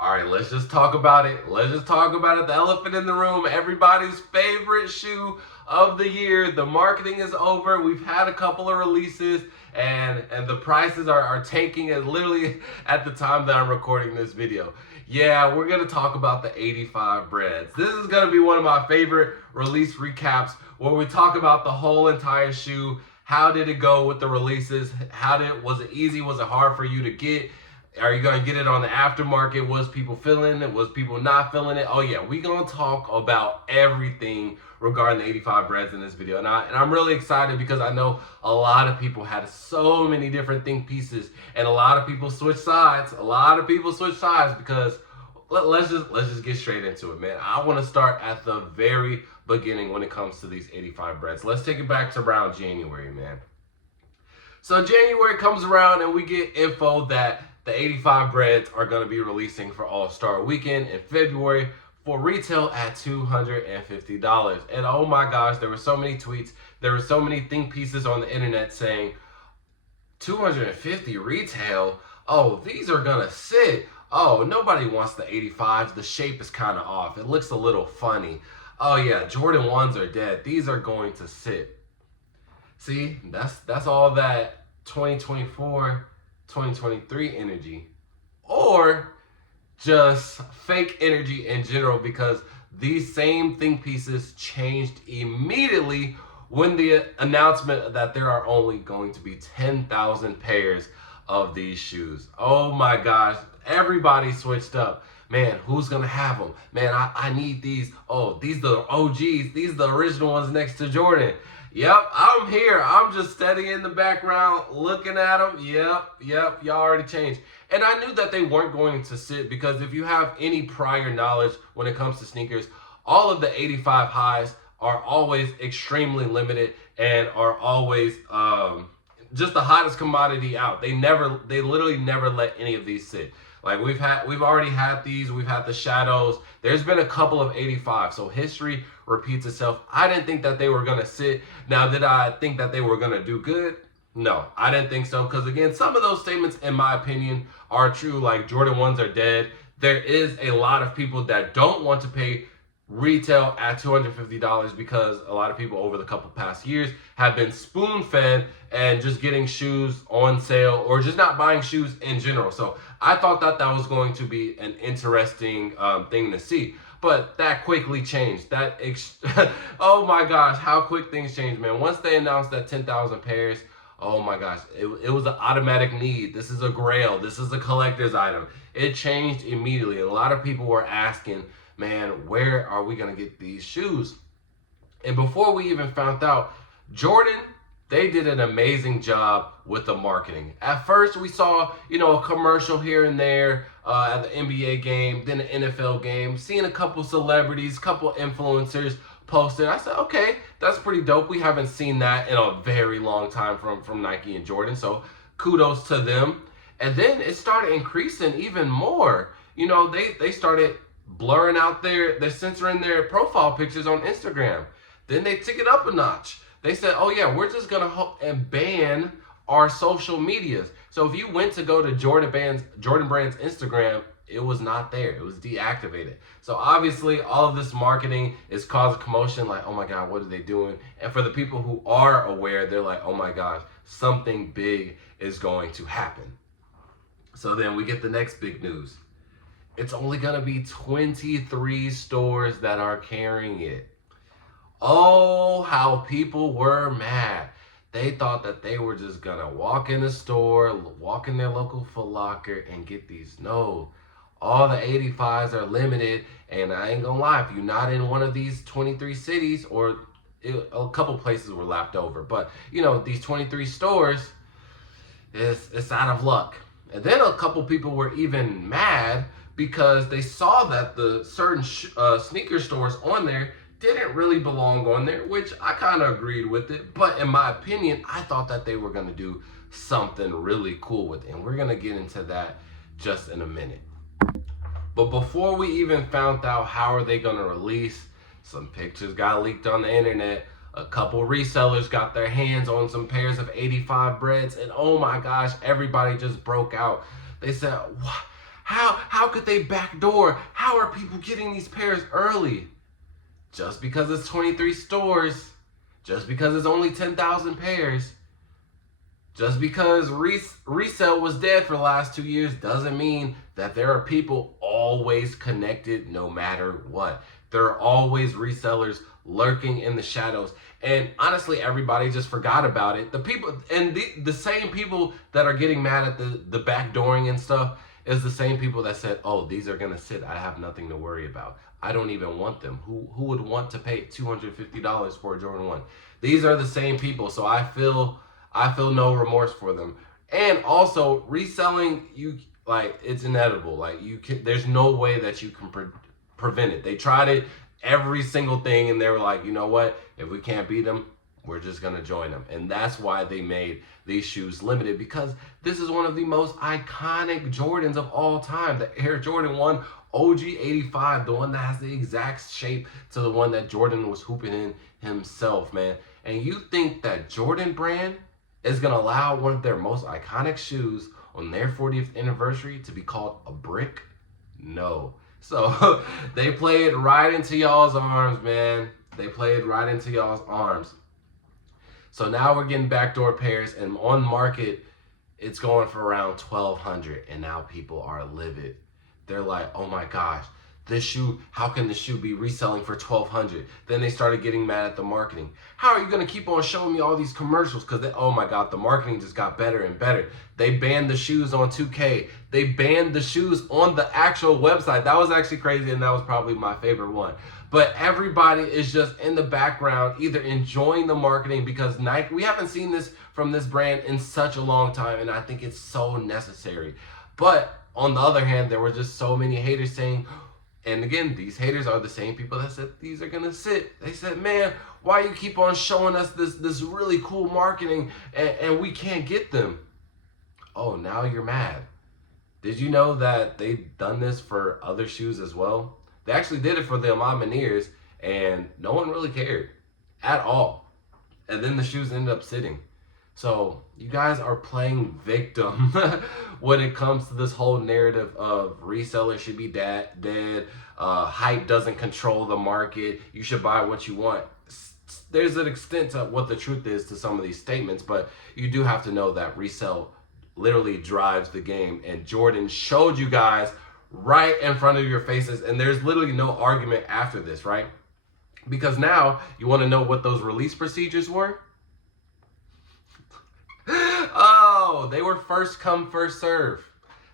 All right, let's just talk about it. Let's just talk about it. The elephant in the room, everybody's favorite shoe of the year. The marketing is over. We've had a couple of releases, and the prices are tanking it literally at the time that I'm recording this video. Yeah, we're going to talk about the 85 Breds. This is going to be one of my favorite release recaps where we talk about the whole entire shoe. How did it go with the releases? Was it easy? Was it hard for you to get? Are you going to get it on the aftermarket? Was people feeling it? Was people not feeling it? Oh yeah, we're going to talk about everything regarding the 85 Breds in this video. And I'm really excited because I know a lot of people had so many different think pieces, and a lot of people switched sides. Because let's just get straight into it, man. I want to start at the very beginning when it comes to these 85 Breds. Let's take it back to around January, man. So January comes around and we get info that the 85 Breds are going to be releasing for All-Star Weekend in February for retail at $250. And oh my gosh, there were so many tweets, there were so many think pieces on the internet saying, 250 retail? Oh, these are going to sit. Oh, nobody wants the 85s. The shape is kind of off. It looks a little funny. Oh yeah, Jordan 1s are dead. These are going to sit. See, that's all that 2024, 2023 energy, or just fake energy in general, because these same think pieces changed immediately when the announcement that there are only going to be 10,000 pairs of these shoes. Oh my gosh, everybody switched up. Man, who's gonna have them? Man, I need these. Oh, these are the OGs. These are the original ones next to Jordan. Yep, I'm here. I'm just steady in the background looking at them. Yep, y'all already changed. And I knew that they weren't going to sit, because if you have any prior knowledge when it comes to sneakers, all of the 85 highs are always extremely limited and are always just the hottest commodity out. They literally never let any of these sit. Like we've already had these. We've had the shadows. There's been a couple of 85. So history repeats itself. I didn't think that they were going to sit. Now, did I think that they were going to do good? No, I didn't think so. Because again, some of those statements, in my opinion, are true. Like Jordan 1s are dead. There is a lot of people that don't want to pay retail at $250 because a lot of people over the couple past years have been spoon-fed and just getting shoes on sale or just not buying shoes in general. So I thought that was going to be an interesting thing to see. But that quickly changed. Oh my gosh, how quick things change, man. Once they announced that 10,000 pairs, oh my gosh, it was an automatic need. This is a grail. This is a collector's item. It changed immediately. A lot of people were asking, man, where are we going to get these shoes? And before we even found out, Jordan, they did an amazing job with the marketing. At first, we saw, a commercial here and there at the NBA game, then the NFL game, seeing a couple celebrities, couple influencers posted. I said, okay, that's pretty dope. We haven't seen that in a very long time from Nike and Jordan, so kudos to them. And then it started increasing even more. They started blurring out they're censoring their profile pictures on Instagram. Then they took it up a notch. They said, oh yeah, we're just gonna and ban our social medias. So if you went to go to Jordan Brand's Instagram, it was not there. It was deactivated. So obviously all of this marketing is causing commotion, like, oh my God, what are they doing? And for the people who are aware, they're like, oh my gosh, something big is going to happen. So then we get the next big news. It's only going to be 23 stores that are carrying it. Oh, how people were mad. They thought that they were just going to walk in the store, walk in their local Foot Locker and get these. No, all the 85s are limited. And I ain't going to lie, if you're not in one of these 23 cities, or a couple places were left over, but these 23 stores, it's out of luck. And then a couple people were even mad because they saw that the certain sneaker stores on there didn't really belong on there, which I kind of agreed with it. But in my opinion, I thought that they were going to do something really cool with it. And we're going to get into that just in a minute. But before we even found out how are they going to release, some pictures got leaked on the internet. A couple resellers got their hands on some pairs of 85 Breds. And oh my gosh, everybody just broke out. They said, how How could they backdoor? How are people getting these pairs early? Just because it's 23 stores, just because it's only 10,000 pairs, just because resale was dead for the last 2 years doesn't mean that there are people always connected no matter what. There are always resellers lurking in the shadows. And honestly, everybody just forgot about it. The people and the same people that are getting mad at the backdooring and stuff is the same people that said, oh, these are going to sit. I have nothing to worry about. I don't even want them. Who would want to pay $250 for a Jordan 1? These are the same people. So I feel no remorse for them. And also reselling, it's inevitable. There's no way that you can prevent it. They tried it every single thing and they were like, you know what? If we can't beat them, we're just going to join them. And that's why they made these shoes limited, because this is one of the most iconic Jordans of all time. The Air Jordan 1 OG 85, the one that has the exact shape to the one that Jordan was hooping in himself, man. And you think that Jordan brand is going to allow one of their most iconic shoes on their 40th anniversary to be called a brick? No. So they played right into y'all's arms, man. They played right into y'all's arms. So now we're getting backdoor pairs, and on market, it's going for around $1,200, and now people are livid. They're like, oh my gosh, this shoe, how can this shoe be reselling for $1,200? Then they started getting mad at the marketing. How are you going to keep on showing me all these commercials? Because, oh my God, the marketing just got better and better. They banned the shoes on 2K. They banned the shoes on the actual website. That was actually crazy, and that was probably my favorite one. But everybody is just in the background, either enjoying the marketing, because Nike, we haven't seen this from this brand in such a long time, and I think it's so necessary. But on the other hand, there were just so many haters saying, and again, these haters are the same people that said these are gonna sit. They said, man, why you keep on showing us this really cool marketing and we can't get them? Oh, now you're mad. Did you know that they've done this for other shoes as well? They actually did it for the Mineers, and no one really cared at all. And then the shoes ended up sitting. So you guys are playing victim when it comes to this whole narrative of resellers should be dead. Hype doesn't control the market. You should buy what you want. There's an extent to what the truth is to some of these statements, but you do have to know that resale literally drives the game. And Jordan showed you guys right in front of your faces, and there's literally no argument after this, right? Because now you want to know what those release procedures were? Oh, they were first come, first serve.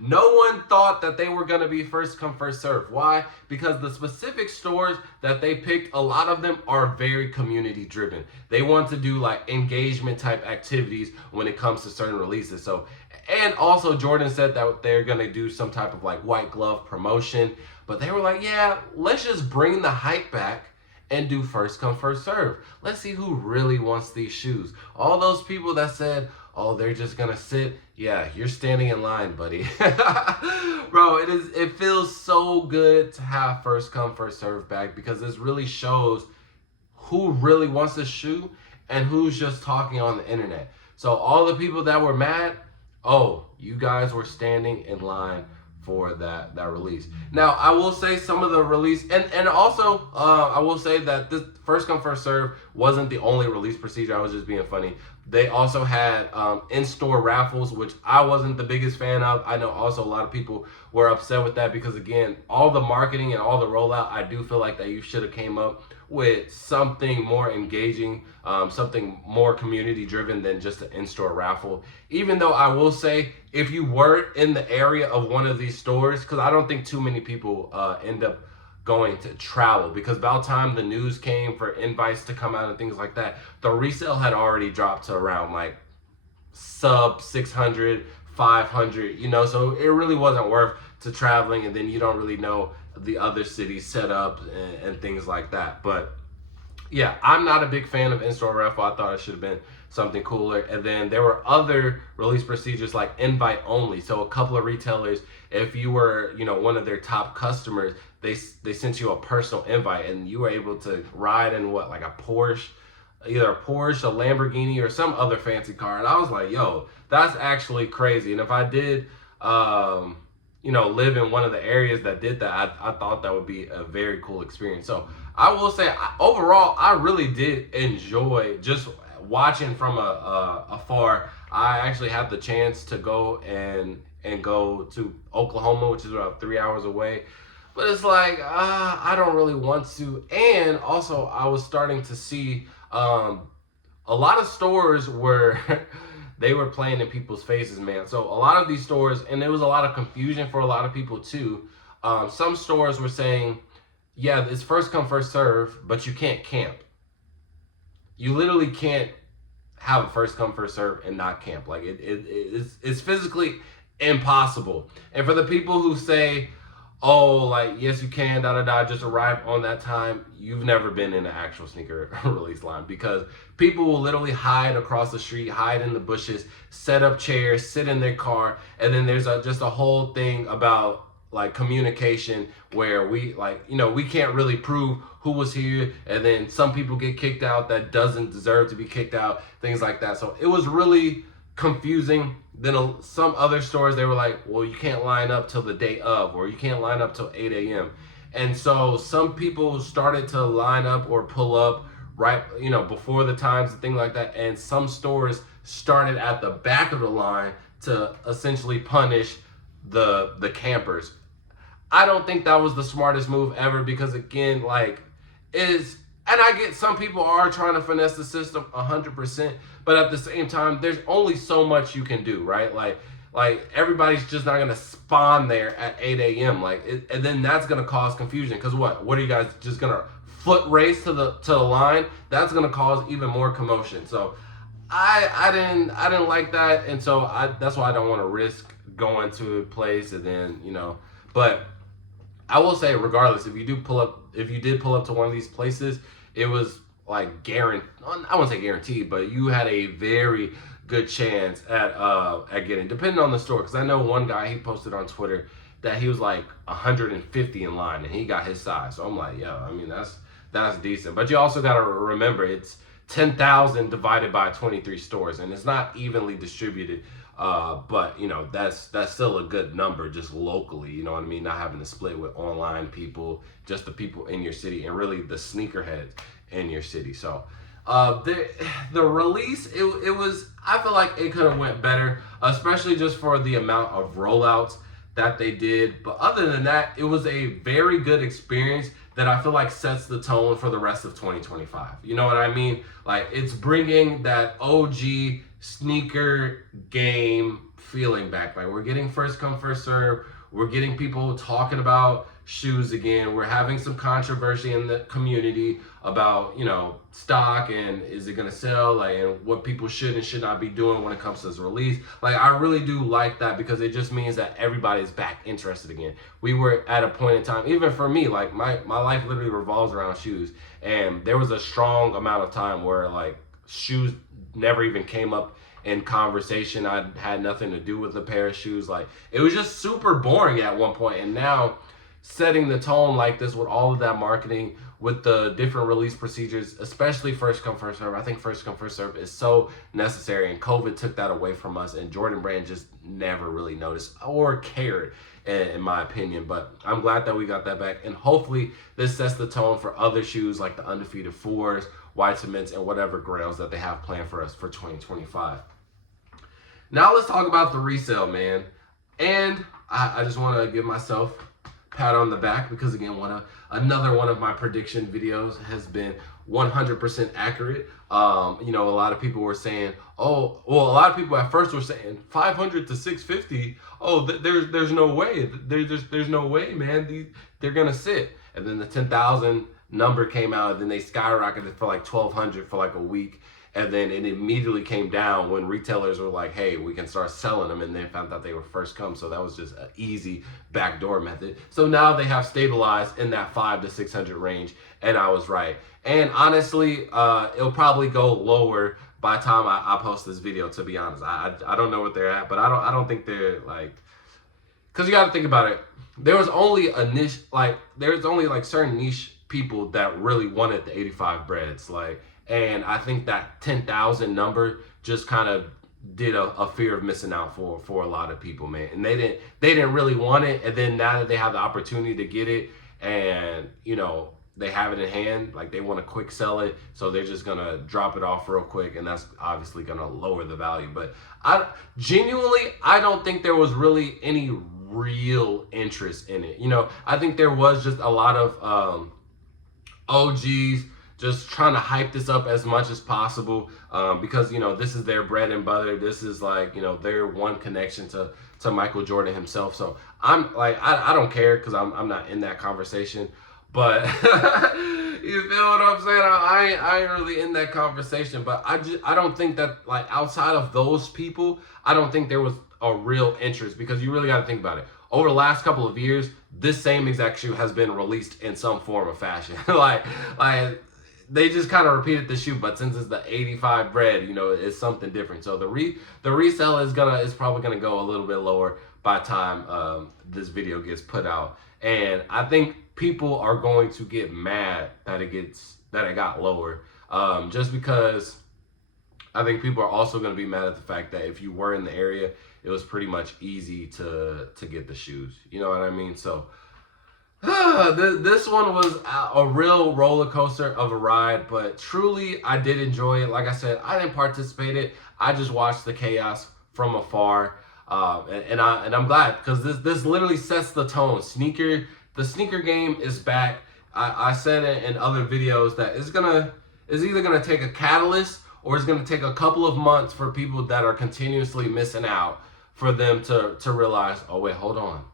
No one thought that they were going to be first come, first serve. Why? Because the specific stores that they picked, a lot of them are very community driven. They want to do like engagement type activities when it comes to certain releases. So, and also Jordan said that they're going to do some type of like white glove promotion, but they were like, yeah, let's just bring the hype back and do first come, first serve. Let's see who really wants these shoes. All those people that said, oh, they're just gonna sit. Yeah, you're standing in line, buddy. Bro, it feels so good to have first come, first serve back, because this really shows who really wants this shoe and who's just talking on the internet. So all the people that were mad, oh, you guys were standing in line for that release. Now, I will say some of the release, and also I will say that this first come, first serve wasn't the only release procedure. I was just being funny. They also had in-store raffles, which I wasn't the biggest fan of. I know also a lot of people were upset with that because, again, all the marketing and all the rollout, I do feel like that you should have came up with something more engaging, something more community-driven than just an in-store raffle. Even though I will say, if you were in the area of one of these stores, because I don't think too many people end up going to travel, because by the time the news came for invites to come out and things like that, the resale had already dropped to around like sub 600, 500, you know, so it really wasn't worth to traveling, and then you don't really know the other cities set up and things like that. But yeah, I'm not a big fan of in-store raffle. I thought it should have been something cooler. And then there were other release procedures like invite only. So a couple of retailers, if you were, you know, one of their top customers, they sent you a personal invite, and you were able to ride in what, like a Porsche, either a Porsche, a Lamborghini, or some other fancy car. And I was like, yo, that's actually crazy. And if I did live in one of the areas that did that, I thought that would be a very cool experience. So I will say, overall, I really did enjoy just watching from afar. I actually had the chance to go and go to Oklahoma, which is about 3 hours away. But it's like, I don't really want to. And also, I was starting to see a lot of stores were they were playing in people's faces, man. So a lot of these stores, and there was a lot of confusion for a lot of people too. Some stores were saying, yeah, it's first come first serve, but you can't camp. You literally can't have a first come first serve and not camp. Like it's physically impossible. And for the people who say, oh, like, yes, you can, just arrive on that time, you've never been in an actual sneaker release line, because people will literally hide across the street, hide in the bushes, set up chairs, sit in their car, and then there's just a whole thing about like communication where we we can't really prove who was here, and then some people get kicked out that doesn't deserve to be kicked out, things like that. So it was really confusing. Then some other stores, they were like, well, you can't line up till the day of, or you can't line up till 8 a.m. And so some people started to line up or pull up right, before the times and things like that. And some stores started at the back of the line to essentially punish the campers. I don't think that was the smartest move ever, because again, and I get some people are trying to finesse the system 100%, but at the same time, there's only so much you can do, right? Like everybody's just not gonna spawn there at 8 a.m. And then that's gonna cause confusion. Because what are you guys just gonna foot race to the line? That's gonna cause even more commotion. So I didn't like that, and so that's why I don't want to risk going to a place and then But I will say, regardless, if you did pull up to one of these places, it was like guaranteed. I wouldn't say guaranteed, but you had a very good chance at getting, depending on the store. Because I know one guy, he posted on Twitter that he was like 150 in line and he got his size. So I'm like, yo, I mean that's decent. But you also got to remember, it's 10,000 divided by 23 stores, and it's not evenly distributed. But that's still a good number just locally, you know what I mean? Not having to split with online people, just the people in your city, and really the sneakerheads in your city. So the release, it was, I feel like it could have went better, especially just for the amount of rollouts that they did. But other than that, it was a very good experience that I feel like sets the tone for the rest of 2025. You know what I mean? Like, it's bringing that OG sneaker game feeling back. Like, we're getting first come first serve. We're getting people talking about shoes again. We're having some controversy in the community about stock and is it gonna sell, and what people should and should not be doing when it comes to this release. Like, I really do like that, because it just means that everybody's back interested again. We were at a point in time, even for me, like my life literally revolves around shoes, and there was a strong amount of time where like shoes never even came up in conversation. I had nothing to do with a pair of shoes. Like, it was just super boring at one point. And now, setting the tone like this with all of that marketing, with the different release procedures, especially first come first serve, I think first come first serve is so necessary. And COVID took that away from us, and Jordan Brand just never really noticed or cared, in my opinion. But I'm glad that we got that back, and hopefully this sets the tone for other shoes like the Undefeated 4s, White Cements, and whatever grails that they have planned for us for 2025. Now let's talk about the resale, man. And I just want to give myself a pat on the back, because again, another one of my prediction videos has been 100% accurate. A lot of people were saying, a lot of people at first were saying 500 to 650. There's no way. There's no way, man. They're gonna sit. And then the 10,000 number came out, and then they skyrocketed for like 1,200 for like a week. And then it immediately came down when retailers were like, hey, we can start selling them, and they found out they were first come. So that was just an easy backdoor method. So now they have stabilized in that 500 to 600 range, and I was right. And honestly, it'll probably go lower by the time I post this video, to be honest. I don't know what they're at, but I don't think they're like, because you got to think about it. There was only a niche, there's only certain niche people that really wanted the 85 Breds, and I think that 10,000 number just kind of did a fear of missing out for a lot of people, man. And they didn't really want it, and then now that they have the opportunity to get it, and you know they have it in hand, like they want to quick sell it, so they're just gonna drop it off real quick, and that's obviously gonna lower the value. But I don't think there was really any real interest in it. You know, I think there was just a lot of OGs just trying to hype this up as much as possible, because you know this is their bread and butter. This is like, you know, their one connection to Michael Jordan himself. So I'm like, I don't care, because I'm not in that conversation. But you feel what I'm saying? I ain't really in that conversation. But I don't think that, like, outside of those people, I don't think there was a real interest, because you really got to think about it. Over the last couple of years, this same exact shoe has been released in some form of fashion. like they just kind of repeated the shoe, but since it's the 85 Bred, you know, it's something different. So the resale is probably gonna go a little bit lower by the time this video gets put out. And I think people are going to get mad that it got lower, just because I think people are also going to be mad at the fact that if you were in the area, it was pretty much easy to get the shoes. You know what I mean? So this one was a real roller coaster of a ride, but truly I did enjoy it. Like I said, I didn't participate in it. I just watched the chaos from afar. And I'm glad, because this literally sets the tone. The sneaker game is back. I said it in other videos that it's either gonna take a catalyst, or it's gonna take a couple of months for people that are continuously missing out, for them to realize, oh wait, hold on,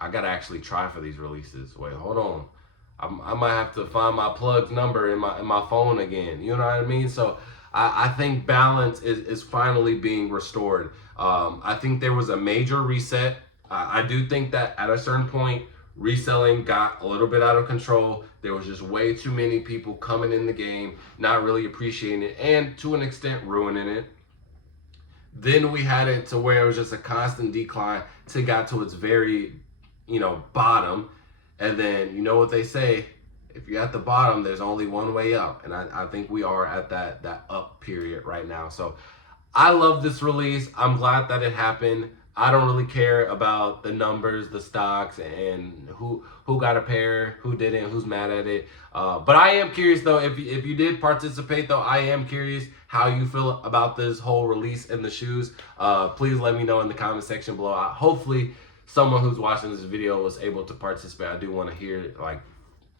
I gotta actually try for these releases. Wait, hold on, I might have to find my plug's number in my phone again. You know what I mean? So I think balance is finally being restored. I think there was a major reset. I do think that at a certain point, reselling got a little bit out of control. There was just way too many people coming in the game, not really appreciating it, and to an extent ruining it. Then we had it to where it was just a constant decline till it got to its very, you know, bottom. And then, you know what they say, if you're at the bottom, there's only one way up. And I think we are at that up period right now. So I love this release. I'm glad that it happened. I don't really care about the numbers, the stocks, and who got a pair, who didn't, who's mad at it. But I am curious, though, if you did participate, though, I am curious how you feel about this whole release and the shoes. Please let me know in the comment section below. Hopefully, someone who's watching this video was able to participate. I do want to hear it, like,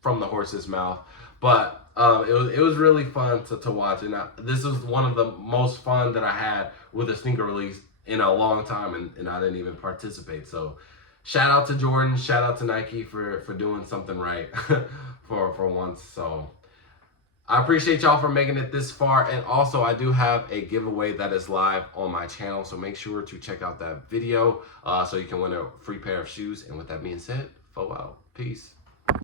from the horse's mouth. But it was really fun to watch. And this was one of the most fun that I had with a sneaker release in a long time, and I didn't even participate. So shout out to Jordan, shout out to Nike for doing something right for once. So I appreciate y'all for making it this far. And also, I do have a giveaway that is live on my channel, so make sure to check out that video so you can win a free pair of shoes. And with that being said, out. Peace.